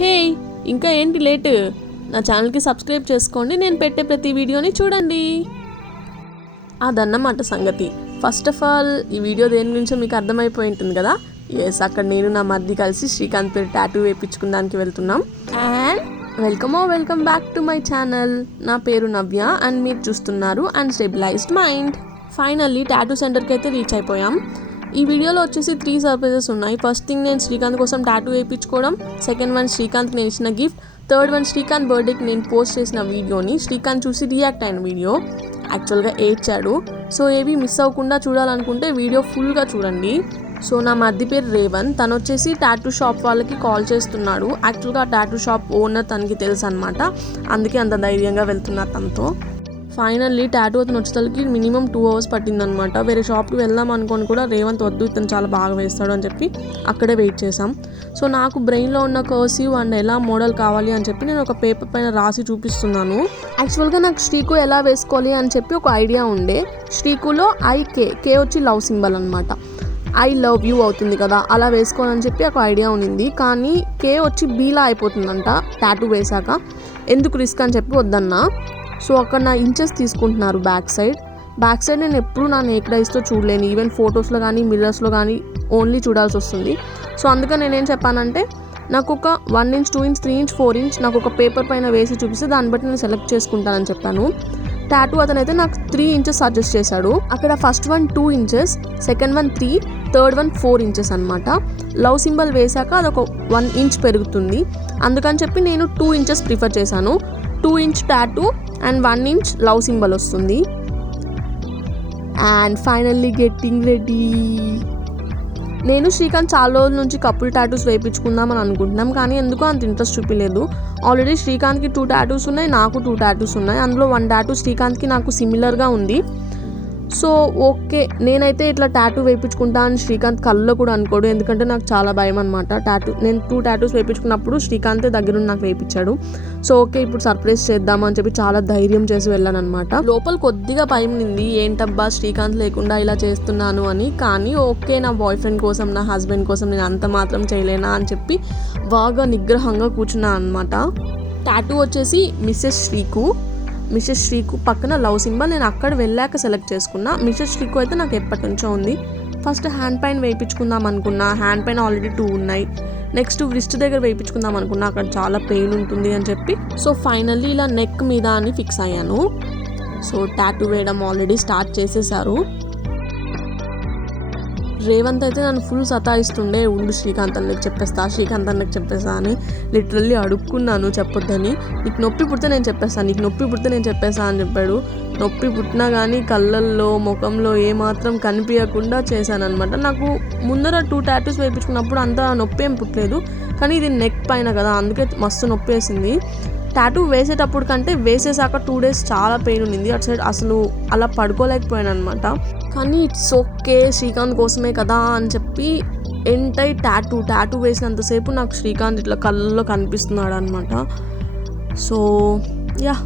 హే, ఇంకా ఏంటి లేట్? నా ఛానల్కి సబ్స్క్రైబ్ చేసుకోండి, నేను పెట్టే ప్రతి వీడియోని చూడండి. అదన్నమాట సంగతి. ఫస్ట్ ఆఫ్ ఆల్ ఈ వీడియో దేని గురించో మీకు అర్థమైపోయి ఉంటుంది కదా. ఎస్, అక్కడ నేను నా మధ్య కలిసి శ్రీకాంత్ పేరు టాటూ వేయించుకోవడానికి వెళ్తున్నాం. And welcome back to my channel. నా పేరు నవ్య అండ్ మీరు చూస్తున్నారు అన్స్టెబిలైజ్డ్ మైండ్. ఫైనల్లీ టాటూ సెంటర్కి అయితే రీచ్ అయిపోయాం. ఈ వీడియోలో వచ్చేసి 3 సర్ప్రైజెస్ ఉన్నాయి. ఫస్ట్ థింగ్ నేను శ్రీకాంత్ కోసం టాటూ వేయించుకోవడం, సెకండ్ వన్ శ్రీకాంత్కి నేను ఇచ్చిన గిఫ్ట్, థర్డ్ వన్ శ్రీకాంత్ బర్త్డేకి నేను పోస్ట్ చేసిన వీడియోని శ్రీకాంత్ చూసి రియాక్ట్ అయిన వీడియో. యాక్చువల్గా ఏడ్చాడు. సో ఏవి మిస్ అవ్వకుండా చూడాలనుకుంటే వీడియో ఫుల్గా చూడండి. సో నా మధ్య పేరు రేవన్. తను వచ్చేసి టాటూ షాప్ వాళ్ళకి కాల్ చేస్తున్నాడు. యాక్చువల్గా ఆ టాటూ షాప్ ఓనర్ తనకి తెలుసు అనమాట, అందుకే అంత ధైర్యంగా వెళ్తున్నారు తనతో. ఫైనల్లీ టాటూ అతను వచ్చేసరికి మినిమం 2 hours పట్టిందనమాట. వేరే షాప్కి వెళ్దాం అనుకొని కూడా రేవంత్ వద్దు, ఇతను చాలా బాగా వేస్తాడు అని చెప్పి అక్కడే వెయిట్ చేసాం. సో నాకు బ్రెయిన్లో ఉన్న కర్సివ్ అండ్ ఎలా మోడల్ కావాలి అని చెప్పి నేను ఒక పేపర్ పైన రాసి చూపిస్తున్నాను. యాక్చువల్గా నాకు శ్రీకు ఎలా వేసుకోవాలి అని చెప్పి ఒక ఐడియా ఉండే. శ్రీకులో కే వచ్చి లవ్ సింబల్ అనమాట. ఐ లవ్ యూ అవుతుంది కదా, అలా వేసుకోవాలని చెప్పి ఒక ఐడియా ఉంది. కానీ కే వచ్చి బీలా అయిపోతుందంట టాటూ వేశాక. ఎందుకు రిస్క్ అని చెప్పి వద్దన్నా. సో అక్కడ నా ఇంచెస్ తీసుకుంటున్నారు బ్యాక్ సైడ్ నేను ఎప్పుడు నా నేకెడ్ ఐస్తో చూడలేను. ఈవెన్ ఫొటోస్లో కానీ మిర్రర్స్లో కానీ ఓన్లీ చూడాల్సి వస్తుంది. సో అందుకని నేనేం చెప్పానంటే నాకు ఒక 1 inch 2 inch 3 inch 4 inch నాకు ఒక పేపర్ పైన వేసి చూపిస్తే దాన్ని బట్టి నేను సెలెక్ట్ చేసుకుంటానని చెప్పాను. టాటూ అతనైతే నాకు 3 inches సజెస్ట్ చేశాడు. అక్కడ first one 2 inches, second one 3, third one 4 inches అనమాట. లవ్ సింబల్ వేశాక అదొక 1 inch పెరుగుతుంది. అందుకని చెప్పి నేను 2 inches ప్రిఫర్ చేశాను. 2 inch tattoo and 1 inch love symbol వస్తుంది. And finally getting ready. నేను శ్రీకాంత్ చాలా రోజుల నుంచి కపుల్ టాటూస్ వేయించుకుందామని అనుకుంటున్నాం, కానీ ఎందుకో అంత ఇంట్రెస్ట్ చూపించలేదు. ఆల్రెడీ శ్రీకాంత్కి 2 టాటూస్ ఉన్నాయి, నాకు 2 టాటూస్ ఉన్నాయి. అందులో 1 టాటూ శ్రీకాంత్కి నాకు సిమిలర్గా ఉంది. సో ఓకే, నేనైతే ఇట్లా టాటూ వేయించుకుంటా అని శ్రీకాంత్ కళ్ళలో కూడా అనుకోడు, ఎందుకంటే నాకు చాలా భయం అనమాట టాటూ. నేను 2 టాటూస్ వేయించుకున్నప్పుడు శ్రీకాంతే దగ్గరుండి నాకు వేయించాడు. సో ఓకే, ఇప్పుడు సర్ప్రైజ్ చేద్దామని చెప్పి చాలా ధైర్యం చేసి వెళ్ళాను అనమాట. లోపల కొద్దిగా భయం ఉంది, ఏంటబ్బా శ్రీకాంత్ లేకుండా ఇలా చేస్తున్నాను అని. కానీ ఓకే, నా బాయ్ ఫ్రెండ్ కోసం, నా హస్బెండ్ కోసం నేను అంత మాత్రం చేయలేనా అని చెప్పి బాగా నిగ్రహంగా కూర్చున్నా అనమాట. టాటూ వచ్చేసి మిస్సెస్ శ్రీకు పక్కన లవ్ సింబల్. నేను అక్కడ వెళ్ళాక సెలెక్ట్ చేసుకున్నా. మిస్సెస్ శ్రీకు అయితే నాకు ఎప్పటి నుంచో ఉంది. ఫస్ట్ హ్యాండ్ పైన వేయించుకుందాం అనుకున్నా, హ్యాండ్ పైన ఆల్రెడీ 2 ఉన్నాయి. నెక్స్ట్ రిస్ట్ దగ్గర వేయించుకుందాం అనుకున్నా, అక్కడ చాలా పెయిన్ ఉంటుంది అని చెప్పి. సో ఫైనల్లీ ఇలా నెక్ మీద అని ఫిక్స్ అయ్యాను. సో టాటూ వేయడం ఆల్రెడీ స్టార్ట్ చేసేసారు. రేవంత్ అయితే నన్ను ఫుల్ సతాయిస్తుండే, ఉండు శ్రీకాంత్ అన్నకి చెప్పేస్తా అని. లిటరల్లీ అడుక్కున్నాను చెప్పొద్దని. నీకు నొప్పి పుడితే నేను చెప్పేస్తా అని చెప్పాడు. నొప్పి పుట్టినా కానీ కళ్ళల్లో ముఖంలో ఏమాత్రం కనిపించకుండా చేశానమాట. నాకు ముందర 2 టాటూస్ వేయించుకున్నప్పుడు అంత నొప్పి ఏం పుట్టలేదు, కానీ ఇది నెక్ పైన కదా, అందుకే మస్తు నొప్పి వేసింది. టాటూ వేసేటప్పుడు కంటే వేసేసాక 2 days చాలా పెయిన్ ఉంది. అటు సైడ్ అసలు అలా పడుకోలేకపోయాను అనమాట. కానీ ఇట్స్ ఓకే, శ్రీకాంత్ కోసమే కదా అని చెప్పి ఎంటై టాటూ వేసినంతసేపు నాకు శ్రీకాంత్ ఇట్లా కళ్ళల్లో కనిపిస్తున్నాడు అనమాట. సో యా,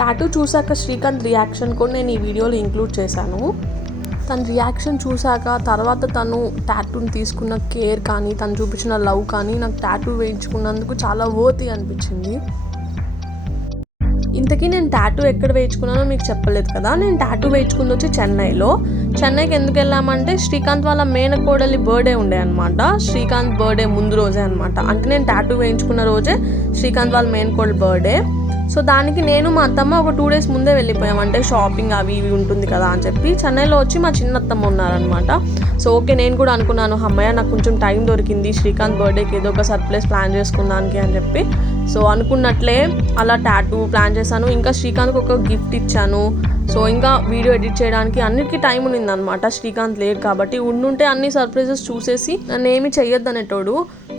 టాటూ చూసాక శ్రీకాంత్ రియాక్షన్ కూడా నేను ఈ వీడియోలో ఇంక్లూడ్ చేశాను. తన రియాక్షన్ చూసాక తర్వాత తను టాటూని తీసుకున్న కేర్ కానీ, తను చూపించిన లవ్ కానీ నాకు టాటూ వేయించుకున్నందుకు చాలా వర్తీ అనిపించింది. ఇంతకీ నేను టాటూ ఎక్కడ వేయించుకున్నానో మీకు చెప్పలేదు కదా. నేను టాటూ వేయించుకుంది వచ్చి చెన్నైకి ఎందుకు వెళ్ళామంటే శ్రీకాంత్ వాళ్ళ మేనకోడలి బర్త్డే ఉండే అనమాట. శ్రీకాంత్ బర్త్డే ముందు రోజే అనమాట. అంటే నేను టాటూ వేయించుకున్న రోజే శ్రీకాంత్ వాళ్ళ మేనకోడలి బర్త్డే. సో దానికి నేను మా అత్తమ్మ ఒక 2 days ముందే వెళ్ళిపోయాం. అంటే షాపింగ్ అవి ఇవి ఉంటుంది కదా అని చెప్పి. చెన్నైలో వచ్చి మా చిన్న అత్తమ్మ ఉన్నారనమాట. సో ఓకే, నేను కూడా అనుకున్నాను, అమ్మయ్య నాకు కొంచెం టైం దొరికింది శ్రీకాంత్ బర్త్డేకి ఏదో ఒక సర్ప్రైజ్ ప్లాన్ చేసుకుందానికి అని చెప్పి. సో అనుకున్నట్లే అలా టాటూ ప్లాన్ చేశాను. ఇంకా శ్రీకాంత్కి ఒక గిఫ్ట్ ఇచ్చాను. సో ఇంకా వీడియో ఎడిట్ చేయడానికి అన్నిటికీ టైం ఉన్నిందనమాట. శ్రీకాంత్ లేట్ కాబట్టి, ఉండుంటే అన్ని సర్ప్రైజెస్ చూసేసి నన్ను ఏమి చెయ్యొద్దనేటోడు.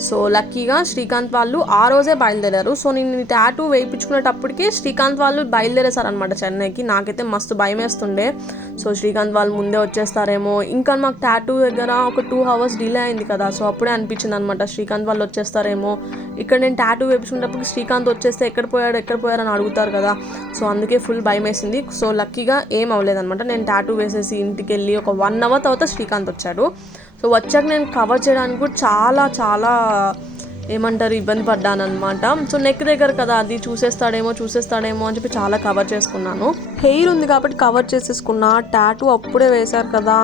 సో లక్కీగా శ్రీకాంత్ వాళ్ళు ఆ రోజే బయలుదేరారు. సో నేను టాటూ వేయించుకునేటప్పటికే శ్రీకాంత్ వాళ్ళు బయలుదేరేశారనమాట చెన్నైకి. నాకైతే మస్తు భయం వేస్తుండే. సో శ్రీకాంత్ వాళ్ళు ముందే వచ్చేస్తారేమో, ఇంకా మాకు టాటూ దగ్గర ఒక 2 hours డిలే అయింది కదా, సో అప్పుడే అనిపించింది అనమాట శ్రీకాంత్ వాళ్ళు వచ్చేస్తారేమో. ఇక్కడ నేను టాటూ వేపించుకున్నప్పుడు శ్రీకాంత్ వచ్చేస్తే ఎక్కడ పోయారు అని అడుగుతారు కదా, సో అందుకే ఫుల్ భయం వేసింది. సో లక్కీగా ఏం అవ్వలేదన్నమాట. నేను టాటూ వేసేసి ఇంటికి వెళ్ళి ఒక 1 hour తర్వాత శ్రీకాంత్ వచ్చాడు. సో వచ్చాక నేను కవర్ చేయడానికి కూడా చాలా చాలా ఏమంటారు ఇబ్బంది పడ్డాను అనమాట. సో నెక్ దగ్గర కదా, అది చూసేస్తాడేమో అని చెప్పి చాలా కవర్ చేసుకున్నాను. హెయిర్ ఉంది కాబట్టి కవర్ చేసేసుకున్నా. టాటూ అప్పుడే వేశారు కదా,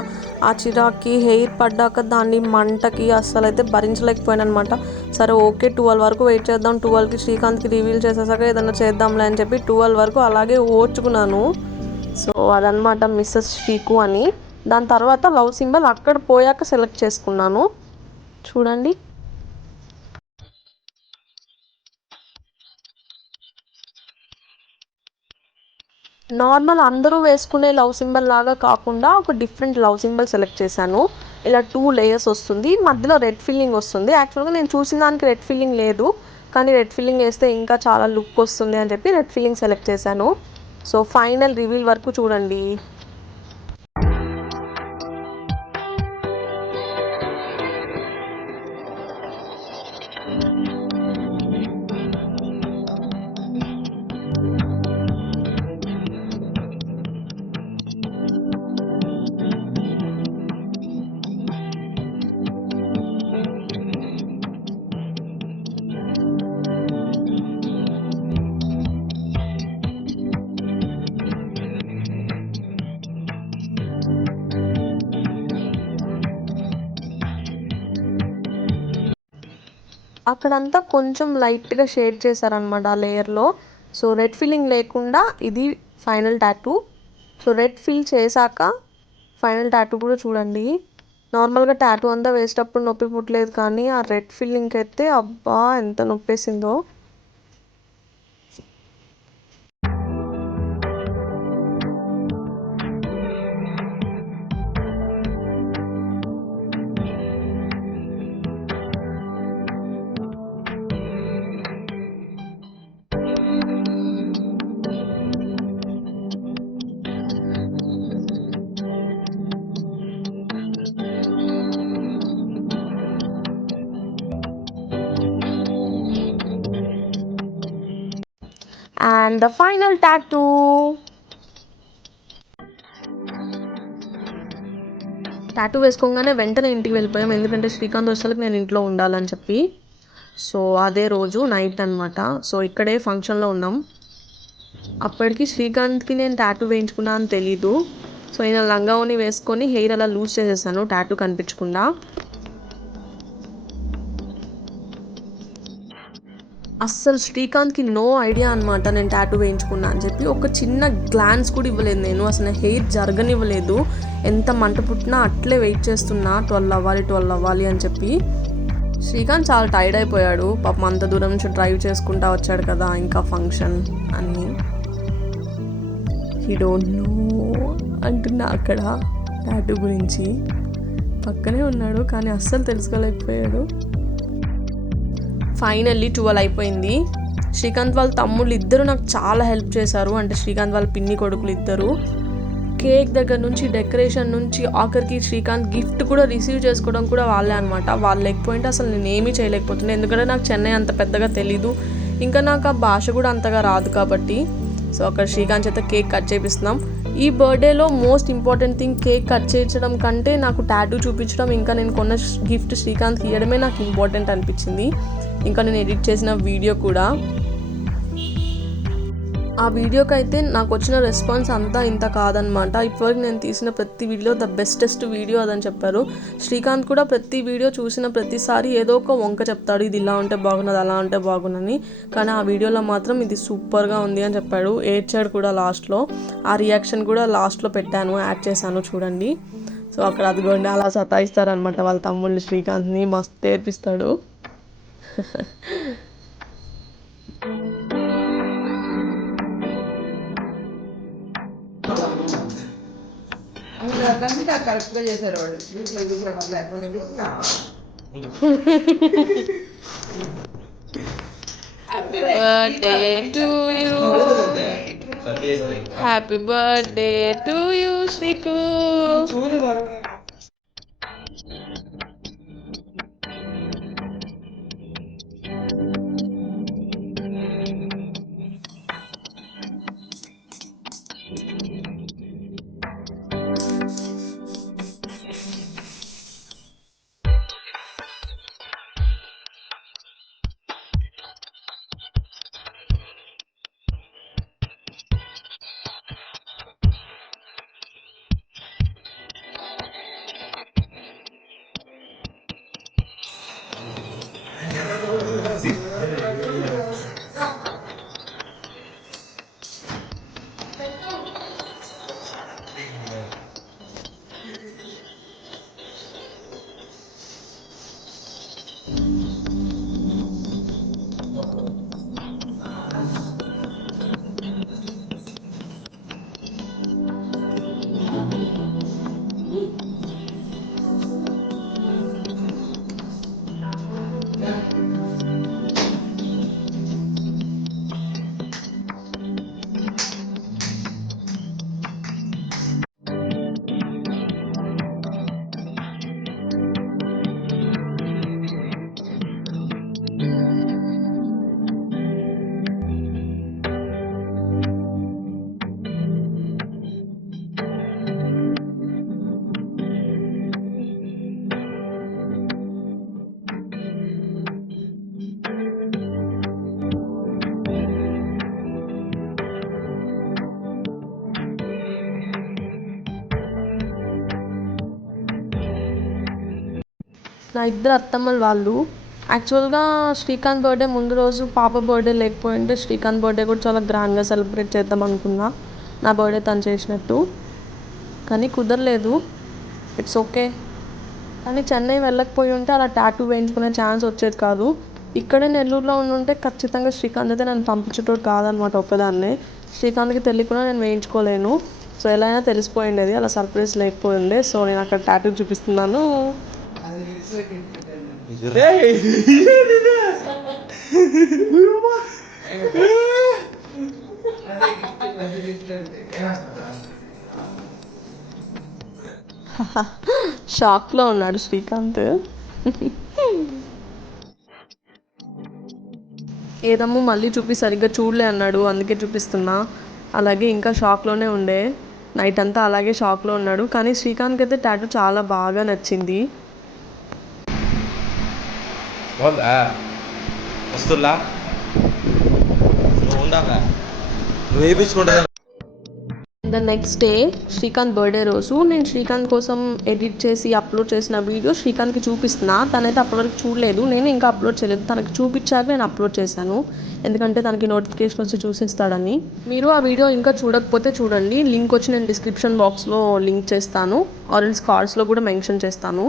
ఆ చిరాకి హెయిర్ పడ్డాక దాన్ని మంటకి అస్సలు అయితే భరించలేకపోయాను అనమాట. సరే ఓకే 12 వరకు వెయిట్ చేద్దాం, 12కి శ్రీకాంత్కి రివీల్ చేసేసాక ఏదైనా చేద్దాంలే అని చెప్పి 12 వరకు అలాగే ఓర్చుకున్నాను. సో అదనమాట మిస్సెస్ శ్రీకు అని. దాని తర్వాత లవ్ సింబల్ అక్కడ పోయాక సెలెక్ట్ చేసుకున్నాను. చూడండి, నార్మల్ అందరూ వేసుకునే లవ్ సింబల్ లాగా కాకుండా ఒక డిఫరెంట్ లవ్ సింబల్ సెలెక్ట్ చేశాను. ఇలా 2 layers వస్తుంది, మధ్యలో రెడ్ ఫిల్లింగ్ వస్తుంది. యాక్చువల్గా నేను చూసిన దానికి రెడ్ ఫిల్లింగ్ లేదు, కానీ రెడ్ ఫిల్లింగ్ వేస్తే ఇంకా చాలా లుక్ వస్తుంది అని చెప్పి రెడ్ ఫిల్లింగ్ సెలెక్ట్ చేశాను. సో ఫైనల్ రివీల్ వరకు చూడండి. అక్కడంతా కొంచెం లైట్గా షేడ్ చేశారనమాట ఆ లేయర్లో. సో రెడ్ ఫిల్లింగ్ లేకుండా ఇది final tattoo. So red fill చేశాక ఫైనల్ టాటూ కూడా చూడండి. నార్మల్గా టాటూ అంతా వేసేటప్పుడు నొప్పి పుట్టలేదు, కానీ ఆ రెడ్ ఫిల్లింగ్కి అయితే అబ్బా ఎంత నొప్పేసిందో. And the final tattoo. Tattoo వేసుకోగానే వెంటనే ఇంటికి వెళ్ళిపోయాం, ఎందుకంటే శ్రీకాంత్ వచ్చేసరికి నేను ఇంట్లో ఉండాలని చెప్పి. సో అదే రోజు నైట్ అనమాట. సో ఇక్కడే ఫంక్షన్లో ఉన్నాం. అప్పటికి శ్రీకాంత్కి నేను టాటూ వేయించుకున్నా అని తెలీదు. సో నేను లంగావోని వేసుకొని హెయిర్ అలా లూజ్ చేసేసాను టాటూ కనిపించకుండా. అస్సలు శ్రీకాంత్కి నో ఐడియా అనమాట నేను టాటూ వేయించుకున్నా అని చెప్పి. ఒక చిన్న గ్లాన్స్ కూడా ఇవ్వలేదు నేను, అసలు హెయిర్ జరగనివ్వలేదు. ఎంత మంట పుట్టినా అట్లే వెయిట్ చేస్తున్నా 12 అవ్వాలి అని చెప్పి. శ్రీకాంత్ చాలా టైర్డ్ అయిపోయాడు పాపం, అంత దూరం నుంచి డ్రైవ్ చేసుకుంటా వచ్చాడు కదా, ఇంకా ఫంక్షన్ అన్నీ. హీ డోంట్ నో అంటున్నా అక్కడ టాటూ గురించి. పక్కనే ఉన్నాడు కానీ అస్సలు తెలుసుకోలేకపోయాడు. ఫైనల్లీ 12 అయిపోయింది. శ్రీకాంత్ వాళ్ళ తమ్ముళ్ళు ఇద్దరు నాకు చాలా హెల్ప్ చేశారు, అంటే శ్రీకాంత్ వాళ్ళ పిన్ని కొడుకులు ఇద్దరు. కేక్ దగ్గర నుంచి డెకరేషన్ నుంచి ఆఖరికి శ్రీకాంత్ గిఫ్ట్ కూడా రిసీవ్ చేసుకోవడం కూడా వాళ్ళే అనమాట. వాళ్ళు లేకపోయింటే అసలు నేను ఏమీ చేయలేకపోతున్నాను, ఎందుకంటే నాకు చెన్నై అంత పెద్దగా తెలీదు, ఇంకా నాకు ఆ భాష కూడా అంతగా రాదు కాబట్టి. సో అక్కడ శ్రీకాంత్ చేత కేక్ కట్ చేపిస్తున్నాం. ఈ బర్త్డేలో most important thing cake cut చేయించడం కంటే నాకు టాటూ చూపించడం, ఇంకా నేను కొన్న గిఫ్ట్ శ్రీకాంత్కి ఇవ్వడమే నాకు ఇంపార్టెంట్ అనిపించింది. ఇంకా నేను ఎడిట్ చేసిన వీడియో కూడా, ఆ వీడియోకి అయితే నాకు వచ్చిన రెస్పాన్స్ అంతా ఇంత కాదనమాట. ఇప్పటివరకు నేను తీసిన ప్రతి వీడియో ద బెస్టెస్ట్ వీడియో అదని చెప్పారు. శ్రీకాంత్ కూడా ప్రతి వీడియో చూసిన ప్రతిసారి ఏదో ఒక వంక చెప్తాడు, ఇది ఇలా ఉంటే బాగున్నది అలా ఉంటే బాగున్నని, కానీ ఆ వీడియోలో మాత్రం ఇది సూపర్గా ఉంది అని చెప్పాడు. ఏడ్చాడు కూడా లాస్ట్లో. ఆ రియాక్షన్ కూడా లాస్ట్లో పెట్టాను, యాడ్ చేశాను చూడండి. సో అక్కడ అదిగోండి అలా సతాయిస్తారనమాట వాళ్ళ తమ్ముళ్ళు శ్రీకాంత్ని, మస్తు ఏర్పిస్తాడు. కరెక్ట్గా చేశారు వాళ్ళు. Happy birthday to you. Happy birthday to you శ్రీకు. నా ఇద్దరు అత్తమ్మలు వాళ్ళు యాక్చువల్గా శ్రీకాంత్ బర్త్డే ముందు రోజు పాప బర్త్డే లేకపోయింటే శ్రీకాంత్ బర్త్డే కూడా చాలా గ్రాండ్గా సెలబ్రేట్ చేద్దాం అనుకున్నా, నా బర్త్డే తను చేసినట్టు. కానీ కుదరలేదు. It's okay. కానీ చెన్నై వెళ్ళకపోయి ఉంటే అలా టాటూ వేయించుకునే ఛాన్స్ వచ్చేది కాదు. ఇక్కడే నెల్లూరులో ఉంటే ఖచ్చితంగా శ్రీకాంత్ అయితే నన్ను పంపించేటోడు కాదనమాట ఒక్కదాన్నే. శ్రీకాంత్కి తెలియకుండా నేను వేయించుకోలేను. సో ఎలా అయినా తెలిసిపోయిండేది, అలా సర్ప్రైజ్ లేకపోయిండే. సో నేను అక్కడ టాటూ చూపిస్తున్నాను. షాక్లో ఉన్నాడు శ్రీకాంత్. ఏదమ్మో మళ్ళీ చూపి, సరిగ్గా చూడలే అన్నాడు, అందుకే చూపిస్తున్నా. అలాగే ఇంకా షాక్లోనే ఉండే, నైట్ అంతా అలాగే షాక్లో ఉన్నాడు. కానీ శ్రీకాంత్కి అయితే టాటూ చాలా బాగా నచ్చింది. The next day Srikanth birthday రోజు నేను శ్రీకాంత్ కోసం ఎడిట్ చేసి అప్లోడ్ చేసిన వీడియో శ్రీకాంత్కి చూపిస్తున్నా. తనైతే అప్పటివరకు చూడలేదు, నేను ఇంకా అప్లోడ్ చేయలేదు. తనకి చూపించాక నేను అప్లోడ్ చేశాను, ఎందుకంటే తనకి నోటిఫికేషన్ వచ్చి చూసేస్తాడని. మీరు ఆ వీడియో ఇంకా చూడకపోతే చూడండి, లింక్ వచ్చి నేను డిస్క్రిప్షన్ బాక్స్లో లింక్ చేస్తాను, ఆరెంజ్ కార్డ్స్లో కూడా మెన్షన్ చేస్తాను.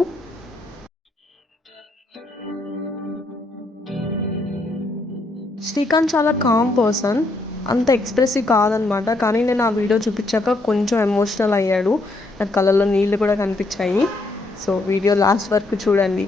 శ్రీకాంత్ చాలా కామ్ పర్సన్, అంత ఎక్స్ప్రెసివ్ కాదనమాట. కానీ నేను ఆ వీడియో చూపించాక కొంచెం ఎమోషనల్ అయ్యాడు, నా కళ్ళల్లో నీళ్ళు కూడా కనిపించాయి. సో వీడియో లాస్ట్ వరకు చూడండి.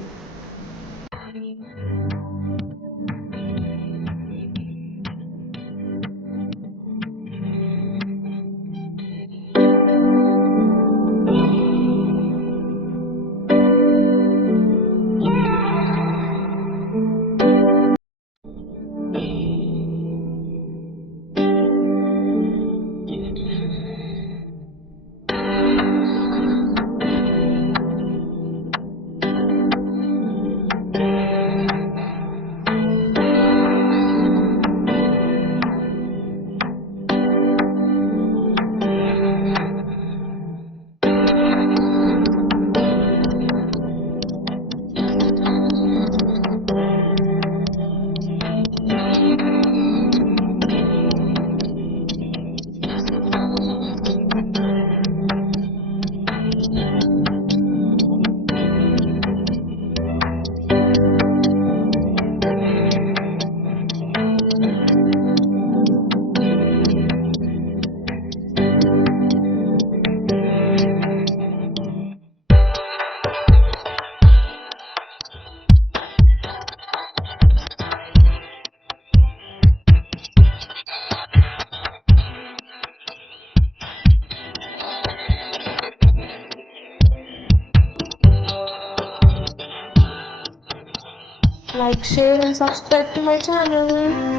Like share and subscribe to my channel.